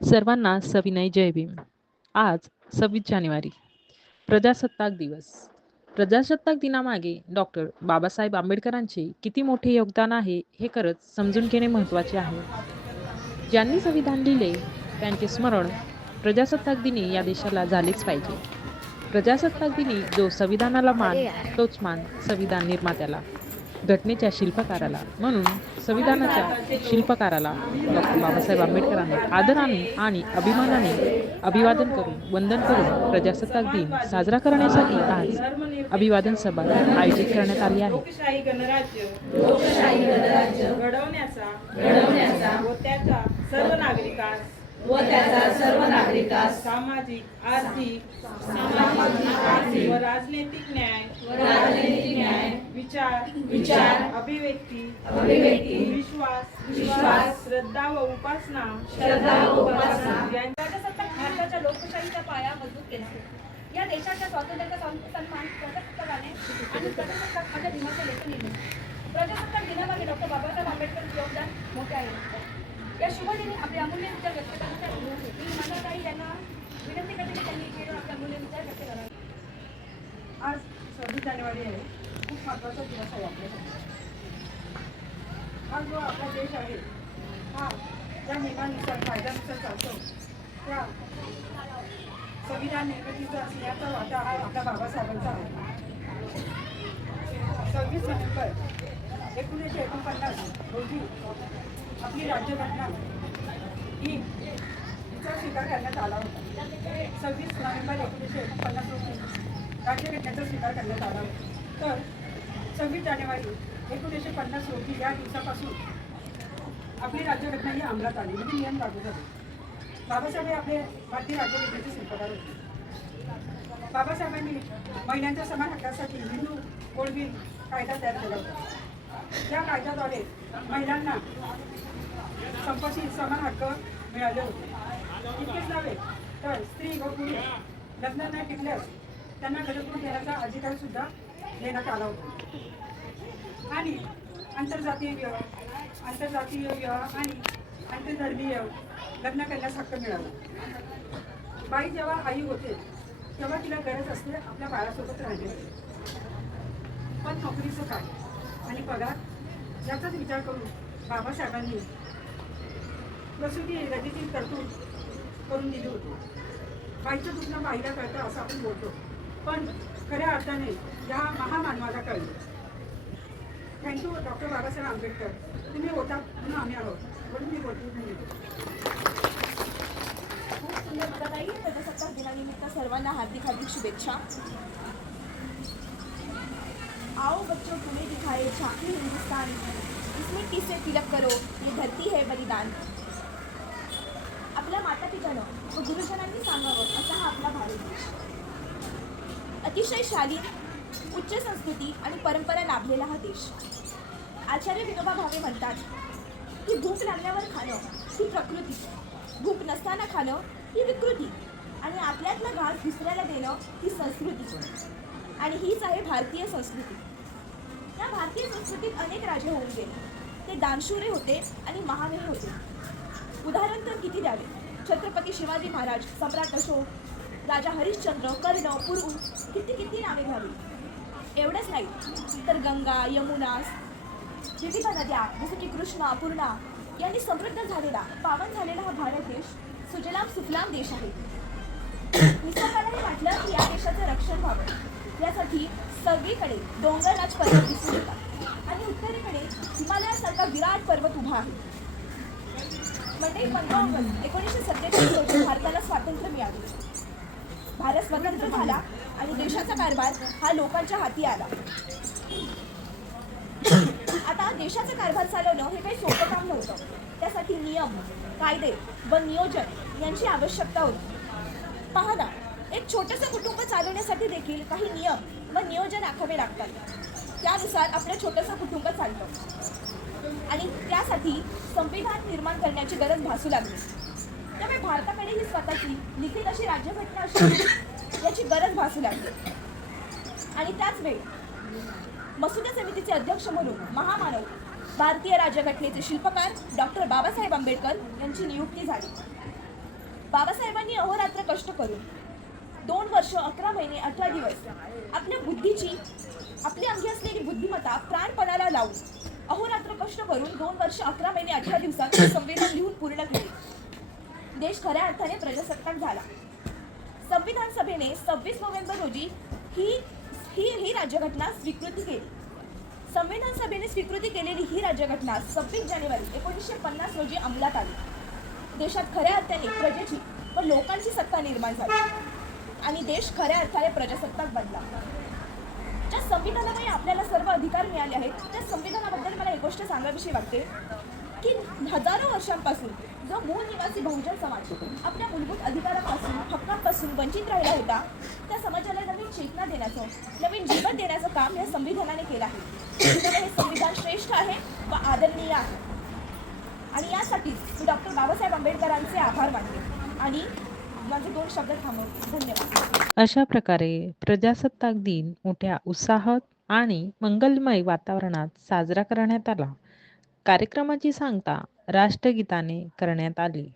सर्वांना सविनय जय भीम. आज 26 जानेवारी प्रजासत्ताक दिवस. प्रजासत्ताक दिनामागे डॉक्टर बाबासाहेब आंबेडकरांचे किती मोठे योगदान आहे हे खरंच समजून घेणे महत्त्वाचे आहे. ज्यांनी संविधान लिहिले त्यांचे स्मरण प्रजासत्ताक दिनी या देशाला झालेच पाहिजे. प्रजासत्ताक दिनी जो संविधानाला मान तोच मान संविधान निर्मात्याला, घटनेच्या शिल्पकाराला. म्हणून संविधानाच्या शिल्पकाराला डॉक्टर बाबासाहेब आंबेडकरांना आदराने आणि अभिमानाने अभिवादन करून वंदन करून प्रजासत्ताक दिन साजरा करण्यासाठी आज अभिवादन सभा आयोजित करण्यात आली आहे. लोकशाही गणराज्य घडवण्याचा व त्याचा सर्व नागरिकास सामाजिक आर्थिक व राजनैतिक न्याय विचार अभिव्यक्ती विश्वास श्रद्धा व उपासना प्रजासत्ताक भारताच्या लोकशाहीचा पाया मजबूत केला. या देशाच्या स्वातंत्र्याचा सन्मान प्रजासत्ताकाने आणि प्रजासत्ताकाच्या दिनाचे लेखन लिहिले. प्रजासत्ताक दिनामागे डॉक्टर बाबासाहेब आंबेडकरांचे योगदान मोठे आहे. या शुभ दिनी आपले अमूल्य विचार व्यक्त करण्यासाठी मी माताताई यांना विनंती करते की त्यांनी इकडे आपले अमूल्य विचार व्यक्त करावे. आज 26 जानेवारी आहे. खूप महत्त्वाचा दिवस आहे आपल्यासाठी. हा जो आपला देश आहे हा ज्या नियमानुसार कायद्यानुसार चालतो त्या संविधान निर्मितीचा असण्याचा वाटा हा आपल्या बाबासाहेबांचा आहे. 26 नोव्हेंबर 1949 रोजी आपली राज्यघटना ही तिचा स्वीकार करण्यात आला होता. 26 नोव्हेंबर 1949 रोजी राज्यघटनेचा स्वीकार करण्यात आला होता. तर 26 जानेवारी 1950 रोजी या दिवसापासून आपली राज्यघटना ही अंमलात आली, म्हणजे नियम लागू झाले. बाबासाहेब हे आपले भारतीय राज्यघटनेचे शिल्पकार होते. बाबासाहेबांनी महिलांच्या समान हक्कासाठी हिंदू कोळी कायदा तयार केला होता. या कायद्याद्वारे महिलांना संपाशी समान हक्क मिळाले होते. इतकेच नव्हे तर स्त्री व पुरुष लग्न न टिकल्यास त्यांना घरकुल घेण्याचा अधिकार सुद्धा देण्यात आला होता. आणि आंतरजातीय विवाह आणि आंतरधर्मीय लग्न करण्यास हक्क मिळाला. बाई जेव्हा आई होते तेव्हा तिला गरज असते आपल्या बाळासोबत राहण्याची. पण नोकरीचं काय आणि पगार याचाच विचार करून बाबासाहेबांनी प्रसूती रजेची तरतूद करून दिली होती. बाईचं दुखणं बाईला कळतं असं आपण बोलतो, पण खऱ्या अर्थाने या महामानवाला कळलं. Thank you doctor Babasaheb Ambedkar. तुम्ही होता म्हणून आम्ही आहोत, म्हणून मी बोलतो. खूप सुंदर माताताई. प्रजासत्ताक दिनानिमित्त सर्वांना हार्दिक हार्दिक शुभेच्छा. आओ बच्चों तुम्हें दिखाए झांकी हिंदुस्तान, इस मिट्टी से तिलक करो ये धरती है बलिदान. आपल्या माता पित्यानं व गुरुजनांनी सांगावं असा हा आपला भारत देश. अतिशय शालीन उच्च संस्कृती आणि परंपरा लाभलेला हा देश. आचार्य विनोबा भावे म्हणतात की भूक लागल्यावर खाणं ही प्रकृती, भूक नसताना खाणं ही विकृती आणि आपल्यातला घास दुसऱ्याला देणं ही संस्कृती. आणि हीच आहे भारतीय संस्कृती. या भारतीय संस्कृतीत अनेक राजे होऊन गेले. ते दानशूरे होते आणि महावीर होते. उदाहरण तर किती द्यावे. छत्रपती शिवाजी महाराज, सम्राट अशोक, राजा हरिश्चंद्र, कर्ण, पुरू, किती किती नावे घ्यावी. एवढंच नाही तर गंगा, यमुना, विविध नद्या जसं की कृष्णा, पूर्णा यांनी समृद्ध झालेला, पावन झालेला हा भारत देश सुजलाम सुफलाम देश आहे. निसर्गालाही वाटलं की या देशाचं रक्षण व्हावं. यासाठी सगळीकडे डोंगरराज पर्वत दिसून येतात आणि उत्तरेकडे हिमालयासारखा विराट पर्वत उभा आहे. म्हणजे 15 ऑगस्ट 1947 रोजी भारताला स्वातंत्र्य मिळाले. भारत स्वतंत्र झाला आणि देशाचा कारभार हा लोकांच्या हाती आला. आता देशाचा कारभार चालवणं हे काही सोपं काम नव्हतं. त्यासाठी नियम, कायदे व नियोजन यांची आवश्यकता होती. पहा ना, एक छोटंसं कुटुंब चालवण्यासाठी देखील काही नियम व नियोजन आखावे लागतात. त्यानुसार आपलं छोटंसं कुटुंब चालतं आणि त्यासाठी संविधान निर्माण करण्याची गरज भासू लागली. त्यामुळे भारताकडे ही स्वतःची लिखित अशी राज्यघटना अशी याची गरज भासू लागली. आणि त्याच वेळी मसुदा समितीचे अध्यक्ष म्हणून महामानव भारतीय राज्यघटनेचे शिल्पकार डॉक्टर बाबासाहेब आंबेडकर यांची नियुक्ती झाली. बाबासाहेबांनी अहोरात्र कष्ट करून 2 वर्ष 11 महिने 18 दिवस आपल्या आपल्या अंगी असलेली बुद्धिमत्ता प्राणपणाला लावून अहोरात्र कष्ट करून 2 वर्ष 11 महिने 18 दिवसात हे संविधान लिहून पूर्ण केले. देश खऱ्या अर्थाने प्रजासत्ताक झाला. संविधान सभेने 26 नोव्हेंबर रोजी ही राज्यघटना स्वीकृती केली. संविधान सभेने स्वीकृती केलेली ही राज्यघटना 26 जानेवारी 1950 रोजी अंमलात आली. देशात खऱ्या अर्थाने प्रजेची व लोकांची सत्ता निर्माण झाली आणि देश खऱ्या अर्थाने प्रजासत्ताक बनला. ज्या संविधानामुळे आपल्याला सर्व अधिकार मिळाले आहेत त्या संविधानाबद्दल मला एक गोष्ट सांगावीशी वाटते की हजारो वर्षांपासून जो मूळ निवासी बहुजन समाज आपल्या मूलभूत अधिकारापासून हक्कांपासून वंचित राहिला होता त्या समाजाला नवीन चेतना देण्याचं नवीन जीवन देण्याचं काम या संविधानाने केलं आहे. त्यामुळे हे संविधान श्रेष्ठ आहे व आदरणीय आहे आणि यासाठीच मी डॉक्टर बाबासाहेब आंबेडकरांचे आभार मानते आणि माझे 2 शब्द थांबवते. धन्यवाद. अशा प्रकारे प्रजासत्ताक दिन मोठ्या उत्साहात आणि मंगलमय वातावरणात साजरा करण्यात आला. कार्यक्रमाची सांगता राष्ट्रगीताने करण्यात आली.